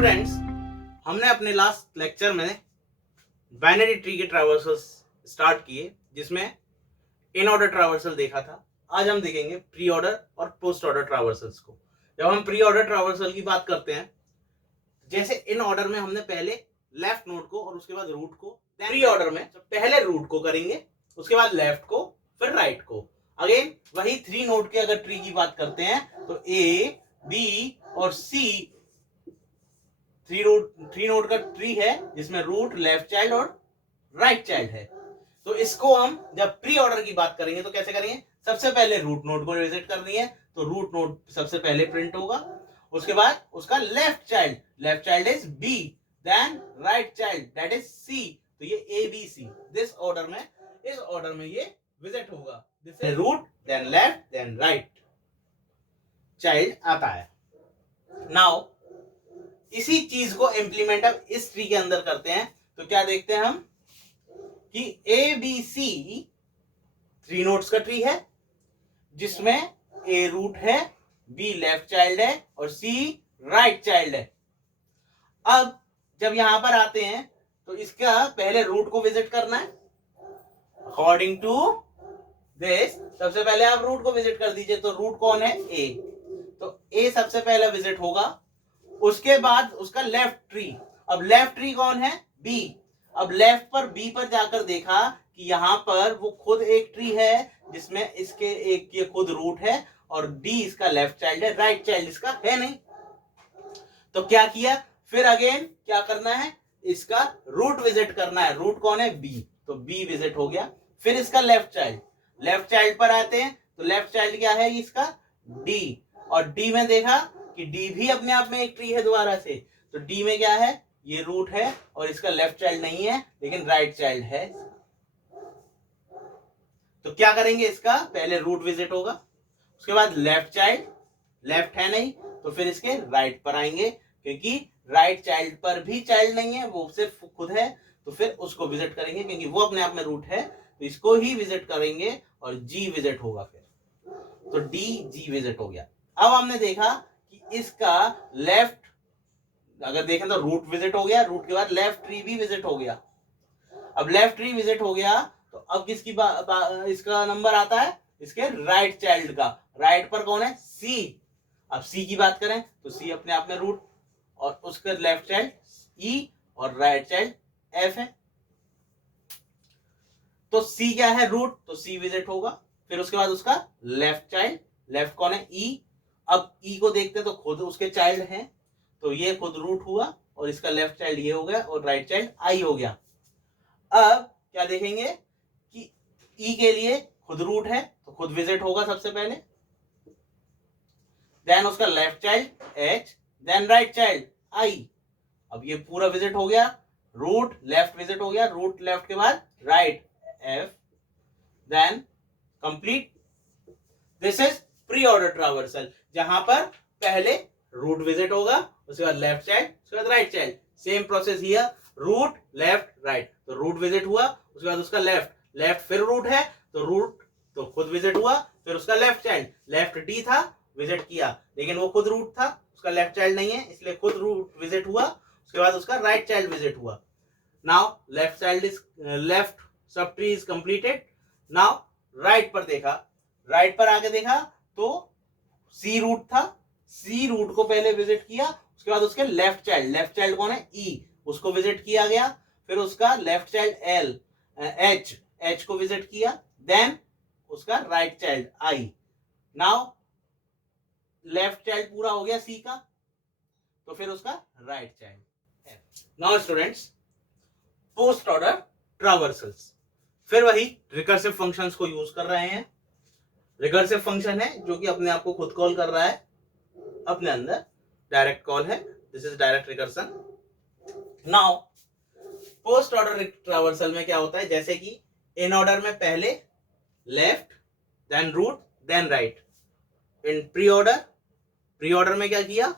Students, हमने अपने last lecture में बाइनरी ट्री के ट्रावर्सल्स स्टार्ट किए, जिसमें इन ऑर्डर ट्रावर्सल देखा था। आज हम देखेंगे प्री ऑर्डर और पोस्ट ऑर्डर ट्रावर्सल्स को। जब हम प्री ऑर्डर ट्रावर्सल की बात करते हैं, जैसे इन ऑर्डर में हमने पहले लेफ्ट नोड को और उसके बाद रूट को, प्री ऑर्डर में पहले रूट को करेंगे, उसके बाद लेफ्ट को, फिर राइट को। अगेन वही 3 नोड के अगर ट्री की बात करते हैं तो ए, बी और सी 3 नोड का ट्री है, जिसमें रूट, लेफ्ट चाइल्ड और राइट चाइल्ड है। तो इसको हम जब प्री ऑर्डर की बात करेंगे तो कैसे करेंगे? सबसे पहले रूट नोड को विजिट करनी है, तो रूट नोड सबसे पहले प्रिंट होगा। उसके बाद उसका left child is B, then right child that is C. तो ये ए बी सी इस ऑर्डर में ये विजिट होगा। Root, then left, then right child आता है। नाउ इसी चीज को इंप्लीमेंट अब इस ट्री के अंदर करते हैं, तो क्या देखते हैं हम कि ए बी सी 3 नोड्स का ट्री है, जिसमें ए रूट है, बी लेफ्ट चाइल्ड है और सी राइट चाइल्ड है। अब जब यहां पर आते हैं तो इसका पहले रूट को विजिट करना है। अकॉर्डिंग टू दिस सबसे पहले आप रूट को विजिट कर दीजिए। तो रूट कौन है? ए, तो ए सबसे पहले विजिट होगा। उसके बाद उसका लेफ्ट ट्री। अब लेफ्ट ट्री कौन है? बी। अब लेफ्ट पर बी पर जाकर देखा कि यहां पर वो खुद एक ट्री है, जिसमें इसके एक ये खुद रूट है और डी इसका लेफ्ट चाइल्ड है, राइट चाइल्ड इसका है नहीं। तो क्या किया? फिर अगेन क्या करना है? इसका रूट विजिट करना है। रूट कौन है? बी, तो बी विजिट हो गया। फिर इसका लेफ्ट चाइल्ड पर आते हैं तो लेफ्ट चाइल्ड क्या है? इसका डी, और डी में देखा कि डी भी अपने आप में एक ट्री है दोबारा से। तो डी में क्या है? ये रूट है और इसका लेफ्ट चाइल्ड नहीं है, लेकिन राइट चाइल्ड है। तो क्या करेंगे? इसका पहले रूट विजिट होगा, उसके बाद लेफ्ट चाइल्ड, लेफ्ट है नहीं तो फिर इसके राइट पर आएंगे, क्योंकि राइट चाइल्ड पर भी चाइल्ड नहीं है, वो सिर्फ खुद है, तो फिर उसको विजिट करेंगे क्योंकि वो अपने आप में रूट है, तो इसको ही विजिट करेंगे और जी विजिट होगा। फिर तो डी जी विजिट हो गया। अब हमने देखा कि इसका लेफ्ट अगर देखें तो रूट विजिट हो गया, रूट के बाद लेफ्ट ट्री भी विजिट हो गया। अब लेफ्ट ट्री विजिट हो गया तो अब किसकी इसका नंबर आता है? इसके राइट चाइल्ड का। राइट पर कौन है? सी। अब सी की बात करें तो सी अपने आप में रूट, और उसका लेफ्ट चाइल्ड ई और राइट चाइल्ड एफ है। तो सी क्या है? रूट, तो सी विजिट होगा। फिर उसके बाद उसका लेफ्ट चाइल्ड, लेफ्ट कौन है? ई। अब ई को देखते हैं तो खुद उसके चाइल्ड हैं, तो ये खुद रूट हुआ और इसका लेफ्ट चाइल्ड ये हो गया और राइट चाइल्ड आई हो गया। अब क्या देखेंगे कि ई के लिए खुद रूट है तो खुद विजिट होगा सबसे पहले, देन उसका left child H, then right child I. अब ये पूरा विजिट हो गया, रूट लेफ्ट विजिट हो गया, रूट लेफ्ट के बाद right F, then complete. This is pre order traversal, जहां पर पहले रूट विजिट होगा, उसके बाद लेफ्ट चाइल्ड, उसके बाद right child. Same process here, root left right. तो रूट विजिट हुआ, उसके बाद उसका लेफ्ट फिर रूट है तो रूट तो खुद विजिट हुआ, फिर उसका लेफ्ट चाइल्ड, लेफ्ट डी था विजिट किया, लेकिन वो खुद रूट था, उसका लेफ्ट चाइल्ड नहीं है, इसलिए खुद रूट विजिट हुआ। उसके बाद उसका राइट चाइल्ड विजिट हुआ। Now left child is left sub tree is completed. Now right पर देखा, राइट पर आके देखा तो सी रूट था, सी रूट को पहले विजिट किया, उसके बाद उसके लेफ्ट चाइल्ड कौन है? ई, उसको विजिट किया गया। फिर उसका लेफ्ट चाइल्ड एल एच को विजिट किया, देन उसका राइट चाइल्ड आई। नाउ लेफ्ट चाइल्ड पूरा हो गया सी का, तो फिर उसका right child. Now students, post order ट्रावर्सल्स, फिर वही रिकर्सिव फंक्शंस को यूज कर रहे हैं। रिकर्सिव फंक्शन है जो कि अपने आप को खुद कॉल कर रहा है, अपने अंदर डायरेक्ट कॉल है। This is direct recursion. Now post order traversal में क्या होता है? जैसे कि इन ऑर्डर में पहले left, then root, then right. In pre order में क्या किया?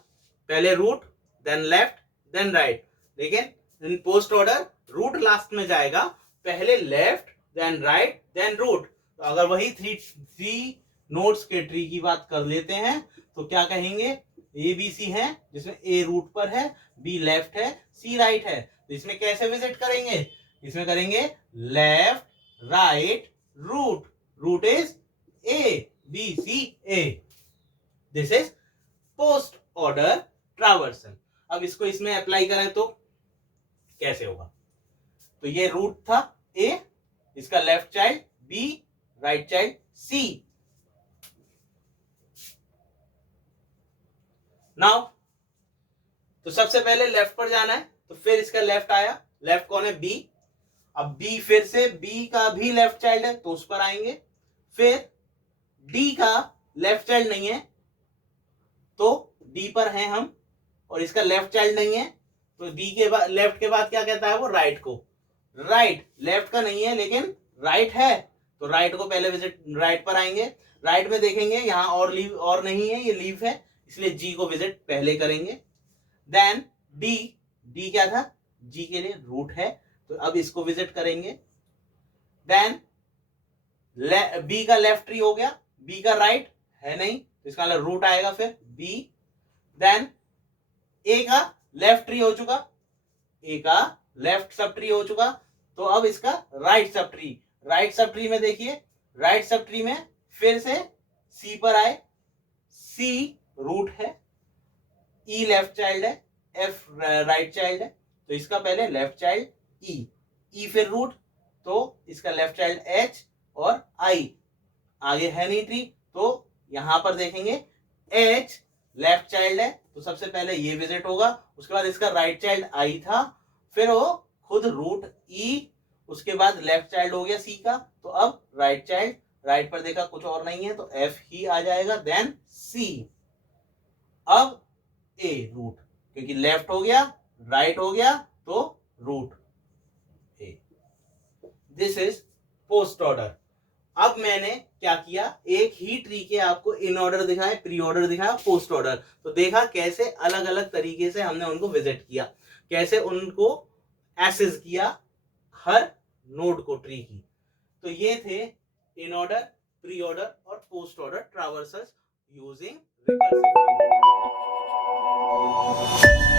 पहले root, then left, then right. लेकिन in post order root last में जाएगा, पहले left, then right, then root. तो अगर वही थ्री नोड्स के ट्री की बात कर लेते हैं तो क्या कहेंगे ए बी सी है, जिसमें ए रूट पर है, बी लेफ्ट है, सी राइट है। तो इसमें कैसे विजिट करेंगे? इसमें करेंगे left right root. Root is A B C A. This is post order traversal. अब इसको इसमें अप्लाई करें तो कैसे होगा? तो ये रूट था ए, इसका left child B, right child C. Now तो सबसे पहले लेफ्ट पर जाना है, तो फिर इसका लेफ्ट आया। लेफ्ट कौन है? बी। अब बी फिर से बी का भी लेफ्ट चाइल्ड है, तो उस पर आएंगे। फिर डी का लेफ्ट चाइल्ड नहीं है, तो डी पर हैं हम, और इसका लेफ्ट चाइल्ड नहीं है, तो डी के बाद लेफ्ट के बाद क्या कहता है वो? राइट को। राइट लेफ्ट का नहीं है लेकिन राइट है, तो राइट को पहले विजिट, राइट पर आएंगे। राइट में देखेंगे यहाँ और लीव और नहीं है, ये लीव है, इसलिए जी को विजिट पहले करेंगे। देन डी, डी क्या था? जी के लिए रूट है, तो अब इसको विजिट करेंगे। देन बी का लेफ्ट ट्री हो गया, बी का राइट है नहीं, तो इसका मतलब रूट आएगा फिर बी। देन ए का लेफ्ट ट्री हो चुका, ए का लेफ्ट सब ट्री हो चुका, तो अब इसका right sub tree. Right sub tree में देखिए, राइट सब ट्री में फिर से सी पर आए, सी रूट है, ई लेफ्ट चाइल्ड है, एफ राइट चाइल्ड है, तो इसका पहले लेफ्ट चाइल्ड ई, ई फिर रूट, तो इसका लेफ्ट चाइल्ड एच और आई। आगे है नहीं ट्री, तो यहां पर देखेंगे एच लेफ्ट चाइल्ड है, तो सबसे पहले ये विजिट होगा। उसके बाद इसका राइट चाइल्ड आई था, फिर वो खुद रूट ई, उसके बाद लेफ्ट चाइल्ड हो गया सी का, तो अब राइट चाइल्ड, राइट पर देखा कुछ और नहीं है तो एफ ही आ जाएगा, देन सी। अब ए रूट, क्योंकि लेफ्ट हो गया राइट हो गया तो root A. This is post order. अब मैंने क्या किया, एक ही ट्री के आपको इन ऑर्डर दिखाए, प्री ऑर्डर दिखाया, पोस्ट ऑर्डर। तो देखा कैसे अलग अलग तरीके से हमने उनको विजिट किया, कैसे उनको एक्सेस किया हर नोड को ट्री की। तो ये थे इन ऑर्डर, प्री ऑर्डर और post order ट्रावर्सल्स using recursive function.